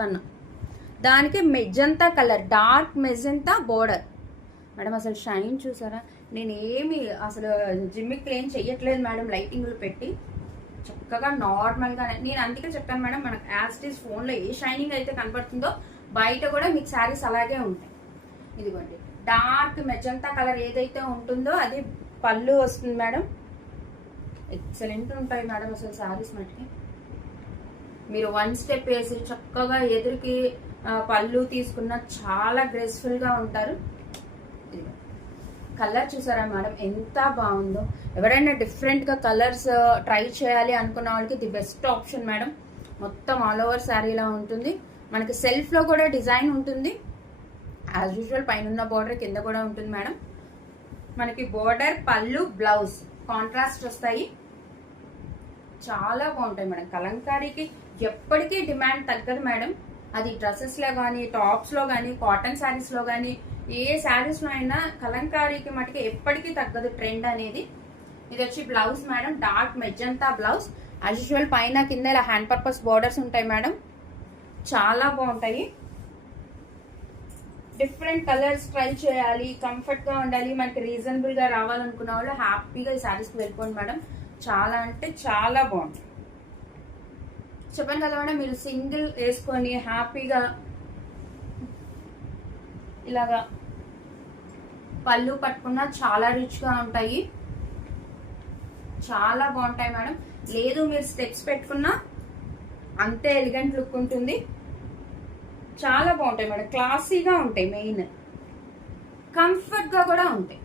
కన్నా దానికి magenta colour, dark magenta border madam. అసలు షైన్ చూసారా? నేను ఏమి అసలు జిమ్మిక్ ఏం చెయ్యట్లేదు మేడం, లైటింగ్లు పెట్టి చక్కగా నార్మల్గా. నేను అందుకే చెప్పాను మేడం, మనకు యాజ్ ఇట్ ఈస్ ఫోన్లో ఏ షైనింగ్ అయితే కనపడుతుందో బయట కూడా మీకు శారీస్ అలాగే ఉంటాయి. ఇదిగోండి డార్క్ మెజంతా కలర్ ఏదైతే ఉంటుందో అది పళ్ళు వస్తుంది మేడం. ఎక్సలెంట్ ఉంటాయి మేడం అసలు శారీస్ మట్టి. మీరు వన్ స్టెప్ వేసి చక్కగా ఎదురుకి పళ్ళు తీసుకున్న చాలా గ్రేస్ఫుల్ గా ఉంటారు. కలర్ చూసారా మేడం ఎంత బాగుందో. ఎవరైనా డిఫరెంట్ గా కలర్స్ ట్రై చేయాలి అనుకున్న వాళ్ళకి ది బెస్ట్ ఆప్షన్ మేడం. మొత్తం ఆల్ ఓవర్ శారీలా ఉంటుంది. మనకి సెల్ఫ్ లో కూడా డిజైన్ ఉంటుంది. యాజ్ యూజువల్ పైన బోర్డర్ కింద కూడా ఉంటుంది మేడం. మనకి బోర్డర్, పళ్ళు, బ్లౌజ్ కాంట్రాస్ట్ వస్తాయి. చాలా బాగుంటాయి మేడం. కలంకారీకి ఎప్పటికీ డిమాండ్ తగ్గదు మేడం. అది డ్రెస్సెస్ లో కానీ, టాప్స్ లో కానీ, కాటన్ శారీస్ లో కానీ, ఏ శారీస్ లో అయినా కలంకారీకి మటుకు ఎప్పటికీ తగ్గదు ట్రెండ్ అనేది. ఇది వచ్చి blouse madam, dark magenta blouse. As usual పైన కింద ఇలా హ్యాండ్ పర్పస్ బోర్డర్స్ ఉంటాయి మేడం. చాలా బాగుంటాయి. డిఫరెంట్ కలర్స్ ట్రై చేయాలి, కంఫర్ట్ గా ఉండాలి, మనకి రీజనబుల్ గా రావాలనుకున్న వాళ్ళు హ్యాపీగా ఈ శారీస్కి వెళ్ళిపోండి మేడం. చాలా అంటే చాలా బాగుంటుంది. చెప్పాను కదా మేడం, మీరు సింగిల్ వేసుకొని హ్యాపీగా ఇలాగా పళ్ళు పట్టుకున్నా చాలా రిచ్ గా ఉంటాయి. చాలా బాగుంటాయి మేడం. లేదు మీరు స్టెప్స్ పెట్టుకున్నా అంతే ఎలిగెంట్ లుక్ ఉంటుంది. చాలా బాగుంటాయి మేడం. క్లాసీగా ఉంటాయి, మెయిన్ కంఫర్ట్ గా కూడా ఉంటాయి.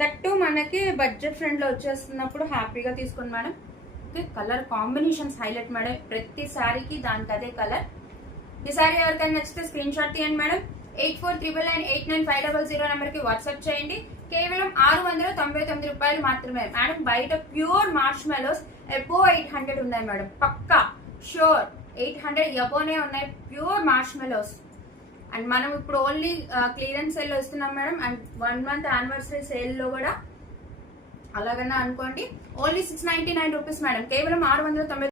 దట్టు మనకి బడ్జెట్ ఫ్రెండ్ లో వచ్చేస్తున్నప్పుడు హ్యాపీగా తీసుకోండి madam. Okay, colour combinations highlight madam. ప్రతి శారీకి దానికి అదే కలర్. ఈ శారీ ఎవరికైనా నచ్చితే స్క్రీన్ షాట్ తీయండి మేడం. 8499899500 నెంబర్ కి వాట్సాప్ చేయండి. కేవలం 699 రూపాయలు మాత్రమే మేడం. బయట ప్యూర్ మార్ష్ మెలోస్ ఎబో 800 ఉన్నాయి మేడం. పక్కా షూర్ 800 ఎబోనే ఉన్నాయి ప్యూర్ మార్ష్ మెలోస్. అండ్ మనం ఇప్పుడు ఓన్లీ క్లియరెన్స్ సేల్ లో ఇస్తున్నాం madam. And 1 month anniversary sale లో కూడా అలాగన్నా అనుకోండి. Only 699 rupees madam. కేవలం 699